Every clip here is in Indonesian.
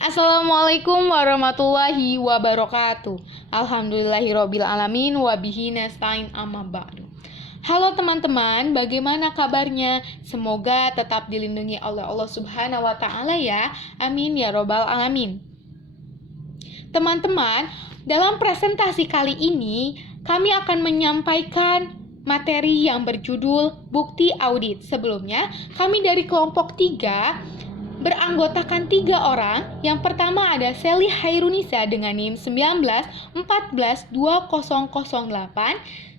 Assalamualaikum warahmatullahi wabarakatuh. Alhamdulillahirabbil alamin wa bihi nasta'in amma ba'du. Halo teman-teman, bagaimana kabarnya? Semoga tetap dilindungi oleh Allah Subhanahu wa taala ya. Amin ya robbal alamin. Teman-teman, dalam presentasi kali ini kami akan menyampaikan materi yang berjudul Bukti Audit. Sebelumnya, kami dari kelompok 3 beranggotakan 3 orang. Yang pertama ada Sally Hairunisa dengan NIM 19142008.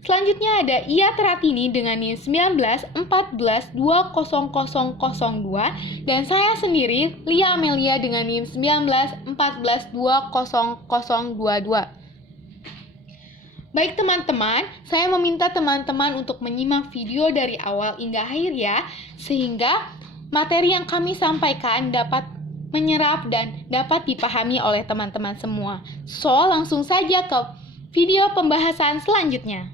Selanjutnya ada Ia Teratini dengan NIM 19142002. Dan saya sendiri, Lia Amelia dengan NIM 19142022. Baik teman-teman, saya meminta teman-teman untuk menyimak video dari awal hingga akhir ya, sehingga materi yang kami sampaikan dapat menyerap dan dapat dipahami oleh teman-teman semua. So, langsung saja ke video pembahasan selanjutnya.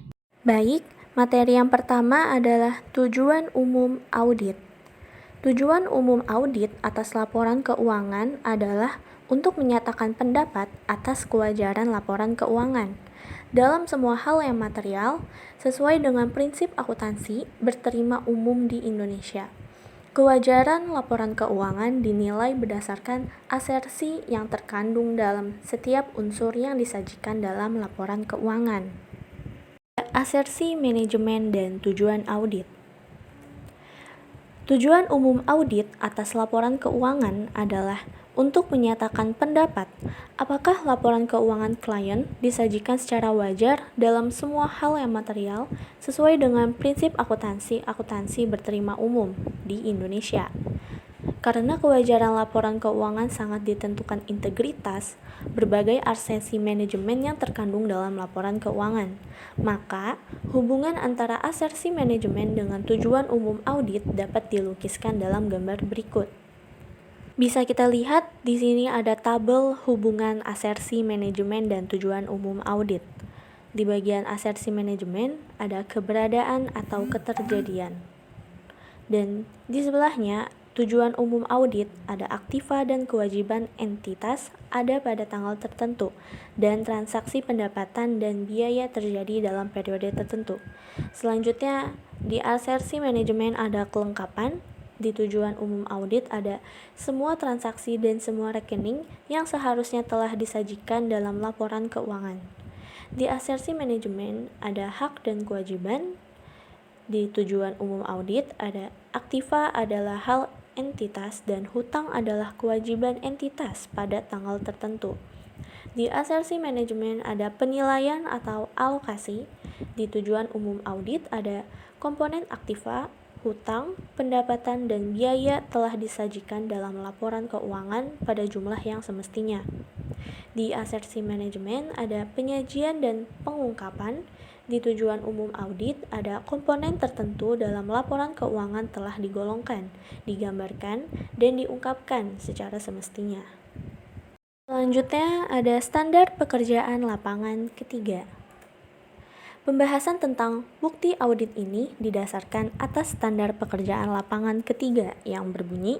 Baik, materi yang pertama adalah tujuan umum audit. Tujuan umum audit atas laporan keuangan adalah untuk menyatakan pendapat atas kewajaran laporan keuangan dalam semua hal yang material sesuai dengan prinsip akuntansi berterima umum di Indonesia. Kewajaran laporan keuangan dinilai berdasarkan asersi yang terkandung dalam setiap unsur yang disajikan dalam laporan keuangan. Asersi manajemen dan tujuan audit. Tujuan umum audit atas laporan keuangan adalah untuk menyatakan pendapat apakah laporan keuangan klien disajikan secara wajar dalam semua hal yang material sesuai dengan prinsip akuntansi berterima umum di Indonesia. Karena kewajaran laporan keuangan sangat ditentukan integritas, berbagai asersi manajemen yang terkandung dalam laporan keuangan, maka hubungan antara asersi manajemen dengan tujuan umum audit dapat dilukiskan dalam gambar berikut. Bisa kita lihat di sini ada tabel hubungan asersi manajemen dan tujuan umum audit. Di bagian asersi manajemen ada keberadaan atau keterjadian. Dan di sebelahnya tujuan umum audit ada aktiva dan kewajiban entitas ada pada tanggal tertentu dan transaksi pendapatan dan biaya terjadi dalam periode tertentu. Selanjutnya di asersi manajemen ada kelengkapan. Di tujuan umum audit ada semua transaksi dan semua rekening yang seharusnya telah disajikan dalam laporan keuangan. Di asersi manajemen ada hak dan kewajiban. Di tujuan umum audit ada aktiva adalah hal entitas dan hutang adalah kewajiban entitas pada tanggal tertentu. Di asersi manajemen ada penilaian atau alokasi. Di tujuan umum audit ada komponen aktiva, hutang, pendapatan, dan biaya telah disajikan dalam laporan keuangan pada jumlah yang semestinya. Di asersi manajemen ada penyajian dan pengungkapan. Di tujuan umum audit ada komponen tertentu dalam laporan keuangan telah digolongkan, digambarkan, dan diungkapkan secara semestinya. Selanjutnya ada standar pekerjaan lapangan ketiga. Pembahasan tentang bukti audit ini didasarkan atas standar pekerjaan lapangan ketiga yang berbunyi,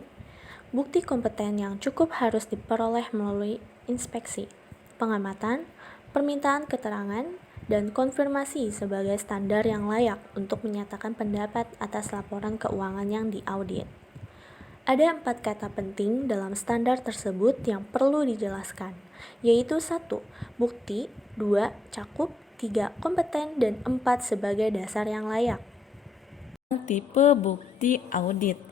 bukti kompeten yang cukup harus diperoleh melalui inspeksi, pengamatan, permintaan keterangan, dan konfirmasi sebagai standar yang layak untuk menyatakan pendapat atas laporan keuangan yang diaudit. Ada 4 kata penting dalam standar tersebut yang perlu dijelaskan, yaitu 1. Bukti, 2. Cakup, 3. Kompeten, dan 4. Sebagai dasar yang layak. Tipe bukti audit.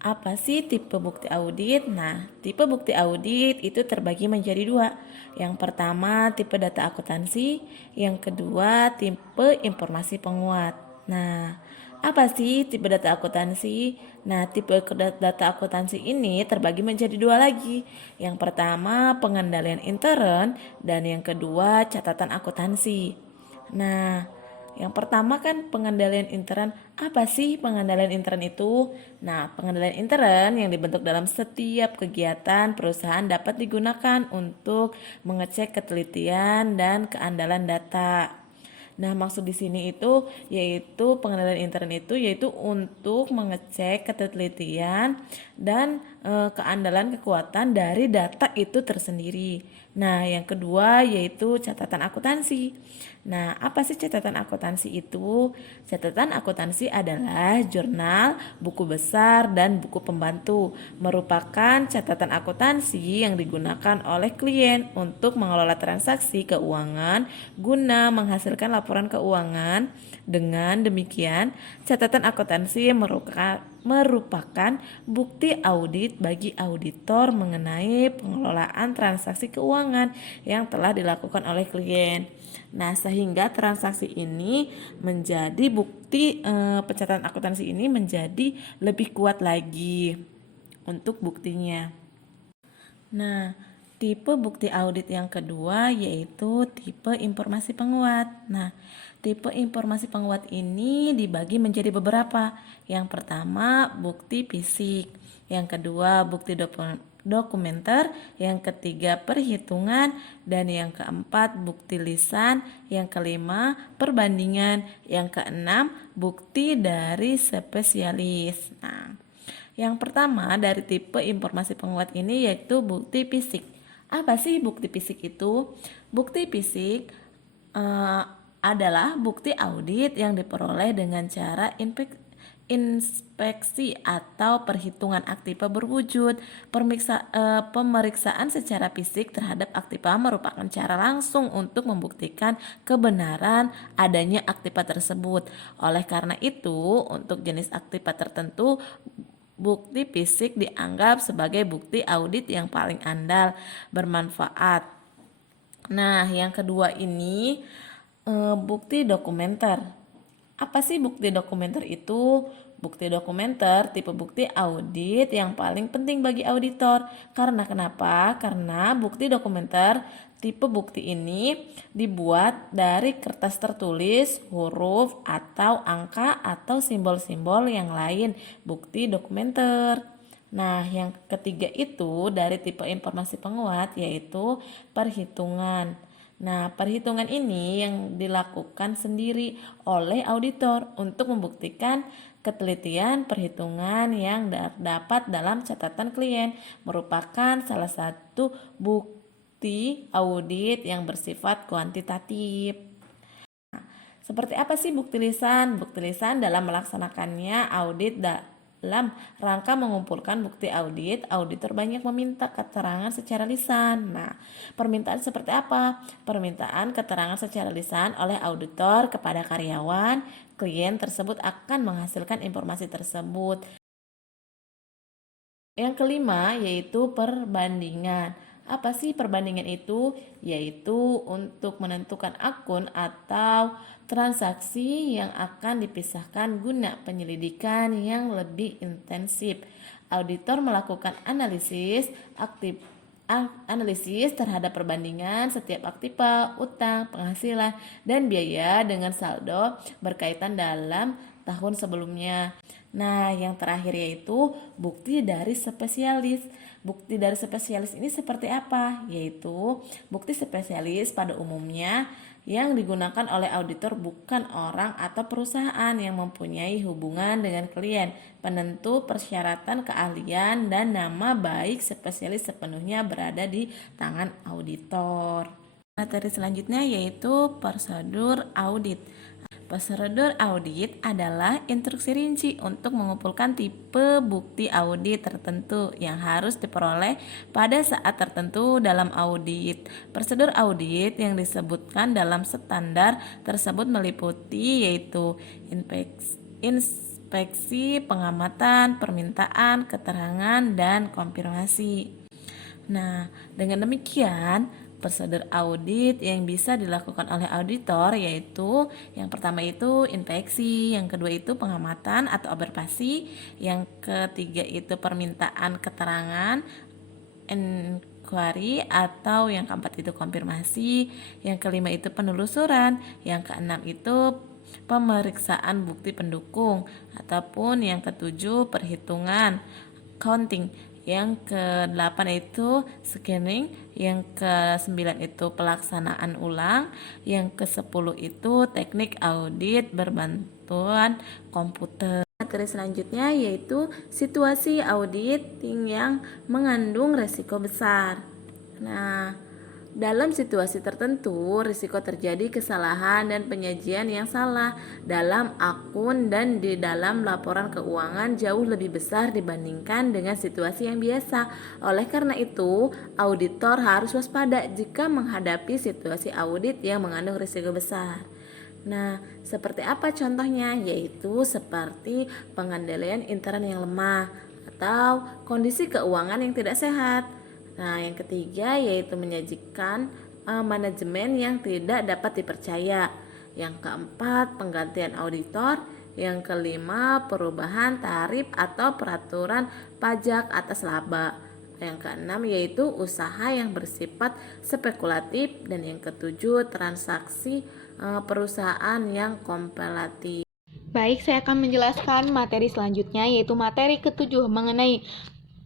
Apa sih tipe bukti audit? Nah, tipe bukti audit itu terbagi menjadi 2. Yang pertama, tipe data akuntansi. Yang kedua, tipe informasi penguat. Nah, apa sih tipe data akuntansi? Nah, tipe data akuntansi ini terbagi menjadi 2 lagi. Yang pertama, pengendalian intern, dan yang kedua, catatan akuntansi. Nah, yang pertama kan pengendalian intern. Apa sih pengendalian intern itu? Nah, pengendalian intern yang dibentuk dalam setiap kegiatan perusahaan dapat digunakan untuk mengecek ketelitian dan keandalan data. Nah, maksud di sini itu yaitu pengendalian intern itu yaitu untuk mengecek ketelitian dan keandalan kekuatan dari data itu tersendiri. Nah, yang kedua yaitu catatan akuntansi. Nah, apa sih catatan akuntansi itu? Catatan akuntansi adalah jurnal, buku besar, dan buku pembantu. Merupakan catatan akuntansi yang digunakan oleh klien untuk mengelola transaksi keuangan guna menghasilkan laporan keuangan. Dengan demikian, catatan akuntansi merupakan bukti audit bagi auditor mengenai pengelolaan transaksi keuangan yang telah dilakukan oleh klien. Nah, sehingga transaksi ini menjadi bukti pencatatan akuntansi ini menjadi lebih kuat lagi untuk buktinya. Nah, tipe bukti audit yang kedua yaitu tipe informasi penguat. Nah, tipe informasi penguat ini dibagi menjadi beberapa. Yang pertama, bukti fisik. Yang kedua, bukti dokumenter. Yang ketiga, perhitungan. Dan yang keempat, bukti lisan. Yang kelima, perbandingan. Yang keenam, bukti dari spesialis. Nah, yang pertama dari tipe informasi penguat ini yaitu bukti fisik. Apa sih bukti fisik itu? Bukti fisik adalah bukti audit yang diperoleh dengan cara inspeksi atau perhitungan aktiva berwujud. Pemeriksaan secara fisik terhadap aktiva merupakan cara langsung untuk membuktikan kebenaran adanya aktiva tersebut. Oleh karena itu, untuk jenis aktiva tertentu, bukti fisik dianggap sebagai bukti audit yang paling andal, bermanfaat. Nah, yang kedua ini bukti dokumenter. Apa sih bukti dokumenter itu? Bukti dokumenter tipe bukti audit yang paling penting bagi auditor. Karena kenapa? Karena bukti dokumenter tipe bukti ini dibuat dari kertas tertulis, huruf, atau angka, atau simbol-simbol yang lain. Bukti dokumenter. Nah, yang ketiga itu dari tipe informasi penguat yaitu perhitungan. Nah, perhitungan ini yang dilakukan sendiri oleh auditor untuk membuktikan ketelitian perhitungan yang dapat dalam catatan klien, merupakan salah satu bukti audit yang bersifat kuantitatif. Nah, seperti apa sih bukti lisan? Bukti lisan dalam melaksanakannya audit dalam rangka mengumpulkan bukti audit, auditor banyak meminta keterangan secara lisan. Nah, permintaan seperti apa? Permintaan keterangan secara lisan oleh auditor kepada karyawan, klien tersebut akan menghasilkan informasi tersebut. Yang kelima yaitu perbandingan. Apa sih perbandingan itu? Yaitu untuk menentukan akun atau transaksi yang akan dipisahkan guna penyelidikan yang lebih intensif. Auditor melakukan analisis terhadap perbandingan setiap aktiva, utang, penghasilan, dan biaya dengan saldo berkaitan dalam tahun sebelumnya. Nah, yang terakhir yaitu bukti dari spesialis. Bukti dari spesialis ini seperti apa? Yaitu bukti spesialis pada umumnya yang digunakan oleh auditor bukan orang atau perusahaan yang mempunyai hubungan dengan klien. Penentu persyaratan keahlian dan nama baik spesialis sepenuhnya berada di tangan auditor. Materi selanjutnya yaitu prosedur audit. Prosedur audit adalah instruksi rinci untuk mengumpulkan tipe bukti audit tertentu yang harus diperoleh pada saat tertentu dalam audit. Prosedur audit yang disebutkan dalam standar tersebut meliputi yaitu inspeksi, pengamatan, permintaan, keterangan, dan konfirmasi. Nah, dengan demikian prosedur audit yang bisa dilakukan oleh auditor yaitu yang pertama itu inspeksi, yang kedua itu pengamatan atau observasi, yang ketiga itu permintaan keterangan, inquiry, atau yang keempat itu konfirmasi, yang kelima itu penelusuran, yang keenam itu pemeriksaan bukti pendukung, ataupun yang ketujuh perhitungan, counting. yang ke-8 itu scanning, yang ke-9 itu pelaksanaan ulang, yang ke-10 itu teknik audit berbantuan komputer. Materi selanjutnya yaitu situasi auditing yang mengandung resiko besar. Nah, dalam situasi tertentu, risiko terjadi kesalahan dan penyajian yang salah dalam akun dan di dalam laporan keuangan jauh lebih besar dibandingkan dengan situasi yang biasa. Oleh karena itu, auditor harus waspada jika menghadapi situasi audit yang mengandung risiko besar. Nah, seperti apa contohnya? Yaitu seperti pengendalian intern yang lemah atau kondisi keuangan yang tidak sehat. Nah, yang ketiga yaitu menyajikan manajemen yang tidak dapat dipercaya. Yang keempat, penggantian auditor. Yang kelima, perubahan tarif atau peraturan pajak atas laba. Yang keenam yaitu usaha yang bersifat spekulatif, dan yang ketujuh transaksi perusahaan yang komparatif. Baik, saya akan menjelaskan materi selanjutnya, yaitu materi ketujuh mengenai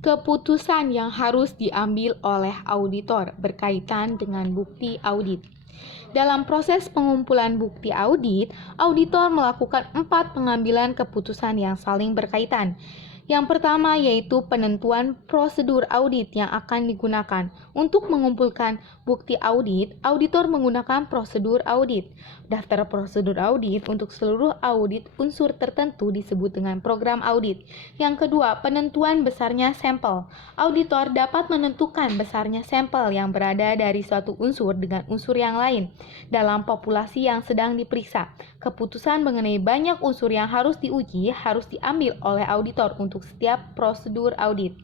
keputusan yang harus diambil oleh auditor berkaitan dengan bukti audit. Dalam proses pengumpulan bukti audit, auditor melakukan 4 pengambilan keputusan yang saling berkaitan. Yang pertama yaitu penentuan prosedur audit yang akan digunakan. Untuk mengumpulkan bukti audit, auditor menggunakan prosedur audit. Daftar prosedur audit untuk seluruh audit unsur tertentu disebut dengan program audit. Yang kedua, penentuan besarnya sampel. Auditor dapat menentukan besarnya sampel yang berada dari suatu unsur dengan unsur yang lain dalam populasi yang sedang diperiksa. Keputusan mengenai banyak unsur yang harus diuji harus diambil oleh auditor untuk setiap prosedur audit.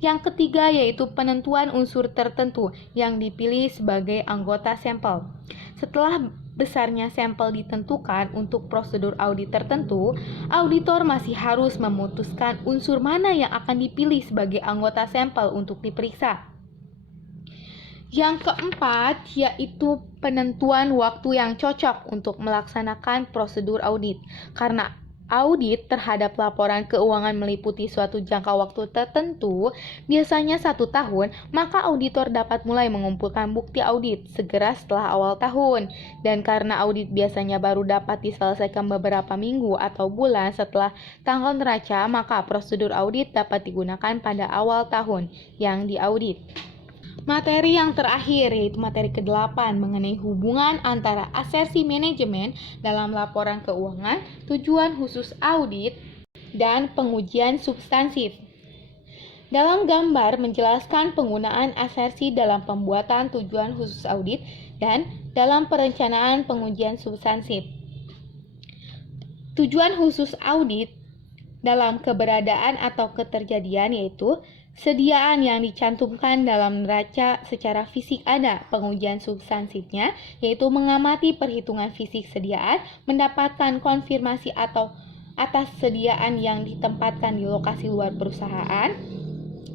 Yang ketiga yaitu penentuan unsur tertentu yang dipilih sebagai anggota sampel. Setelah besarnya sampel ditentukan untuk prosedur audit tertentu, auditor masih harus memutuskan unsur mana yang akan dipilih sebagai anggota sampel untuk diperiksa. Yang keempat yaitu penentuan waktu yang cocok untuk melaksanakan prosedur audit. Karena audit terhadap laporan keuangan meliputi suatu jangka waktu tertentu, biasanya 1 tahun, maka auditor dapat mulai mengumpulkan bukti audit segera setelah awal tahun. Dan karena audit biasanya baru dapat diselesaikan beberapa minggu atau bulan setelah tanggal neraca, maka prosedur audit dapat digunakan pada awal tahun yang diaudit. Materi yang terakhir yaitu materi ke-8 mengenai hubungan antara asersi manajemen dalam laporan keuangan, tujuan khusus audit, dan pengujian substansif. Dalam gambar menjelaskan penggunaan asersi dalam pembuatan tujuan khusus audit dan dalam perencanaan pengujian substansif. Tujuan khusus audit dalam keberadaan atau keterjadian yaitu sediaan yang dicantumkan dalam neraca secara fisik ada. Pengujian substansifnya yaitu mengamati perhitungan fisik sediaan, mendapatkan konfirmasi atau atas sediaan yang ditempatkan di lokasi luar perusahaan,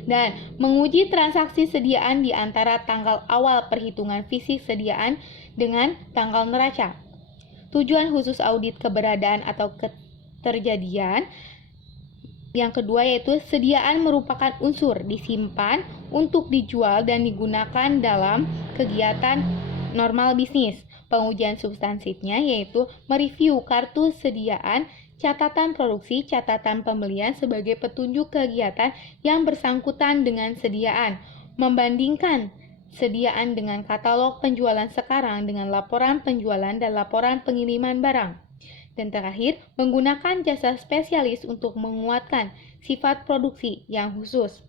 dan menguji transaksi sediaan di antara tanggal awal perhitungan fisik sediaan dengan tanggal neraca. Tujuan khusus audit keberadaan atau keterjadian yang kedua yaitu sediaan merupakan unsur disimpan untuk dijual dan digunakan dalam kegiatan normal bisnis. Pengujian substansifnya yaitu mereview kartu sediaan, catatan produksi, catatan pembelian sebagai petunjuk kegiatan yang bersangkutan dengan sediaan, membandingkan sediaan dengan katalog penjualan sekarang dengan laporan penjualan dan laporan pengiriman barang. Dan terakhir, menggunakan jasa spesialis untuk menguatkan sifat produksi yang khusus.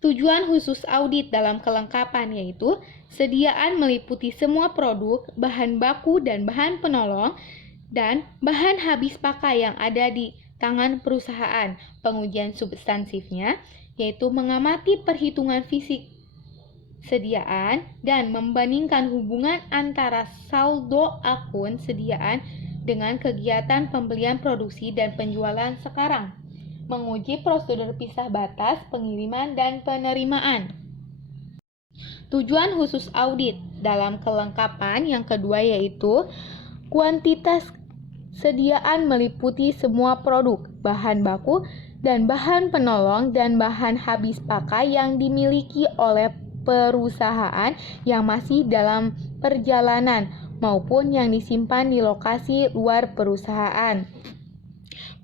Tujuan khusus audit dalam kelengkapan yaitu sediaan meliputi semua produk, bahan baku dan bahan penolong, dan bahan habis pakai yang ada di tangan perusahaan. Pengujian substansifnya yaitu mengamati perhitungan fisik sediaan dan membandingkan hubungan antara saldo akun sediaan dengan kegiatan pembelian produksi dan penjualan sekarang. Menguji prosedur pisah batas, pengiriman, dan penerimaan. Tujuan khusus audit dalam kelengkapan yang kedua yaitu kuantitas sediaan meliputi semua produk, bahan baku, dan bahan penolong dan bahan habis pakai yang dimiliki oleh perusahaan yang masih dalam perjalanan maupun yang disimpan di lokasi luar perusahaan.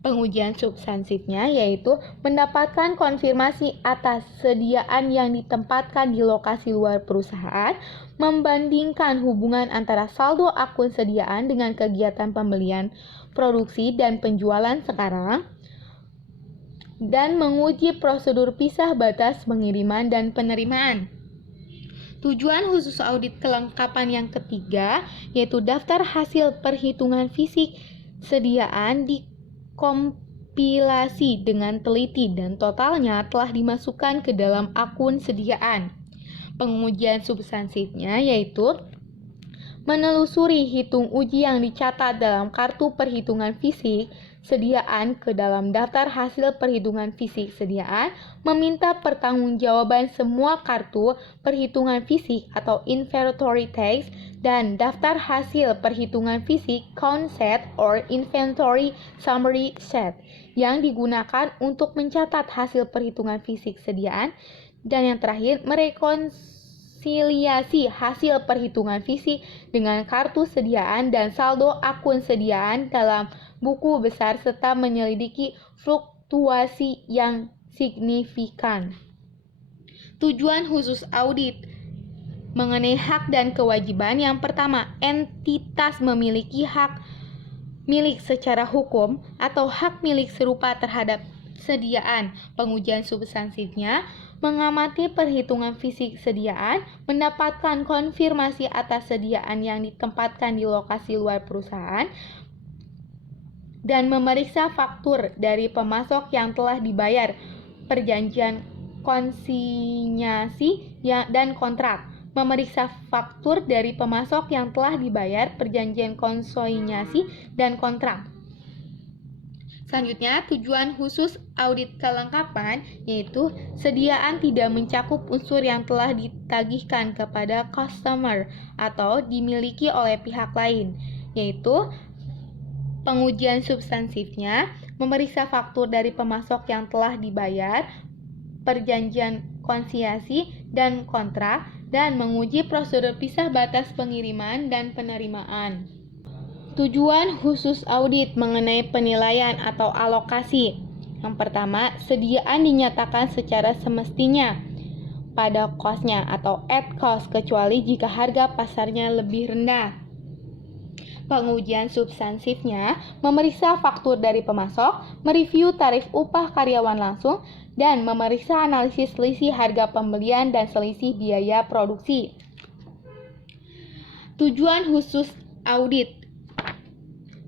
Pengujian substansifnya yaitu mendapatkan konfirmasi atas sediaan yang ditempatkan di lokasi luar perusahaan, membandingkan hubungan antara saldo akun sediaan dengan kegiatan pembelian, produksi, dan penjualan sekarang, dan menguji prosedur pisah batas pengiriman dan penerimaan. Tujuan khusus audit kelengkapan yang ketiga yaitu daftar hasil perhitungan fisik sediaan dikompilasi dengan teliti dan totalnya telah dimasukkan ke dalam akun sediaan. Pengujian substansifnya yaitu menelusuri hitung uji yang dicatat dalam kartu perhitungan fisik sediaan ke dalam daftar hasil perhitungan fisik sediaan, meminta pertanggungjawaban semua kartu perhitungan fisik atau inventory tags dan daftar hasil perhitungan fisik count set or inventory summary set yang digunakan untuk mencatat hasil perhitungan fisik sediaan, dan yang terakhir merekonsiliasi hasil perhitungan fisik dengan kartu sediaan dan saldo akun sediaan dalam buku besar serta menyelidiki fluktuasi yang signifikan. Tujuan khusus audit mengenai hak dan kewajiban. Yang pertama, entitas memiliki hak milik secara hukum atau hak milik serupa terhadap sediaan. Pengujian substansifnya mengamati perhitungan fisik sediaan, mendapatkan konfirmasi atas sediaan yang ditempatkan di lokasi luar perusahaan, dan memeriksa faktur dari pemasok yang telah dibayar, perjanjian konsinyasi dan kontrak. Memeriksa faktur dari pemasok yang telah dibayar, perjanjian konsinyasi dan kontrak. Selanjutnya, tujuan khusus audit kelengkapan yaitu sediaan tidak mencakup unsur yang telah ditagihkan kepada customer atau dimiliki oleh pihak lain, yaitu pengujian substansifnya memeriksa faktur dari pemasok yang telah dibayar, perjanjian konsinyasi dan kontrak, dan menguji prosedur pisah batas pengiriman dan penerimaan. Tujuan khusus audit mengenai penilaian atau alokasi. Yang pertama, sediaan dinyatakan secara semestinya pada cost-nya atau at cost kecuali jika harga pasarnya lebih rendah. Pengujian substansifnya memeriksa faktur dari pemasok, mereview tarif upah karyawan langsung, dan memeriksa analisis selisih harga pembelian dan selisih biaya produksi. Tujuan khusus audit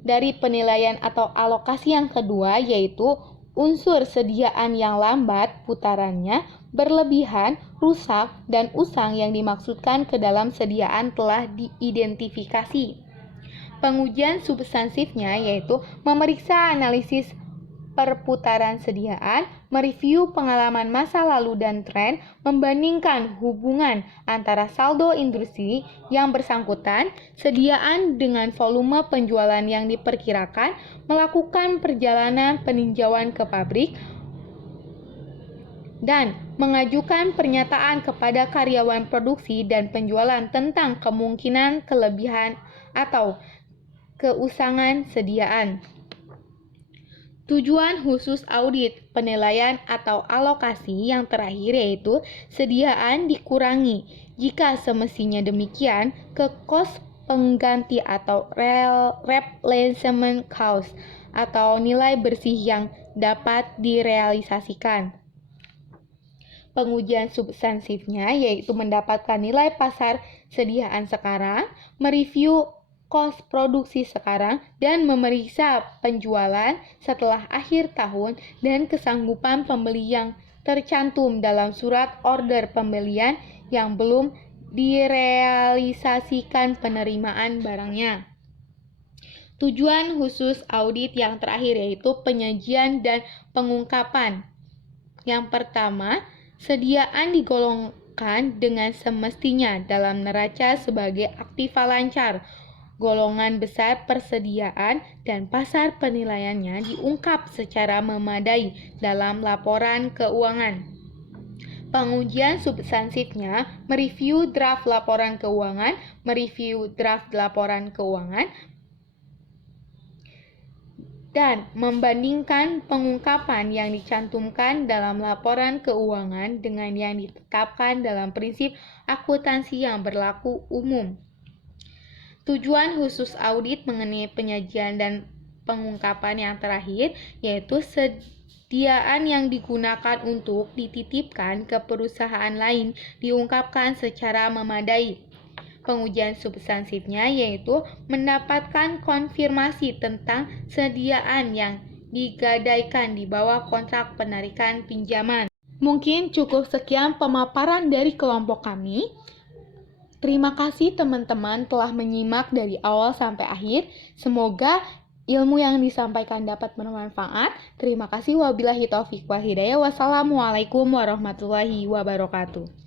dari penilaian atau alokasi yang kedua yaitu unsur sediaan yang lambat putarannya, berlebihan, rusak, dan usang yang dimaksudkan ke dalam sediaan telah diidentifikasi. Pengujian substansifnya yaitu memeriksa analisis perputaran sediaan, mereview pengalaman masa lalu dan tren, membandingkan hubungan antara saldo industri yang bersangkutan, sediaan dengan volume penjualan yang diperkirakan, melakukan perjalanan peninjauan ke pabrik, dan mengajukan pernyataan kepada karyawan produksi dan penjualan tentang kemungkinan kelebihan atau keusangan sediaan. Tujuan khusus audit penilaian atau alokasi yang terakhir yaitu sediaan dikurangi jika semestinya demikian ke cost pengganti atau replacement cost atau nilai bersih yang dapat direalisasikan. Pengujian substansifnya yaitu mendapatkan nilai pasar sediaan sekarang, mereview kos produksi sekarang, dan memeriksa penjualan setelah akhir tahun dan kesanggupan pembeli yang tercantum dalam surat order pembelian yang belum direalisasikan penerimaan barangnya. Tujuan khusus audit yang terakhir yaitu penyajian dan pengungkapan. Yang pertama, sediaan digolongkan dengan semestinya dalam neraca sebagai aktiva lancar golongan besar persediaan dan pasar penilaiannya diungkap secara memadai dalam laporan keuangan. Pengujian substansifnya mereview draft laporan keuangan, mereview draft laporan keuangan, dan membandingkan pengungkapan yang dicantumkan dalam laporan keuangan dengan yang ditetapkan dalam prinsip akuntansi yang berlaku umum. Tujuan khusus audit mengenai penyajian dan pengungkapan yang terakhir yaitu sediaan yang digunakan untuk dititipkan ke perusahaan lain diungkapkan secara memadai. Pengujian substansifnya yaitu mendapatkan konfirmasi tentang sediaan yang digadaikan di bawah kontrak penarikan pinjaman. Mungkin cukup sekian pemaparan dari kelompok kami. Terima kasih teman-teman telah menyimak dari awal sampai akhir. Semoga ilmu yang disampaikan dapat bermanfaat. Terima kasih. Wabillahi taufiq wal hidayah. Wassalamualaikum warahmatullahi wabarakatuh.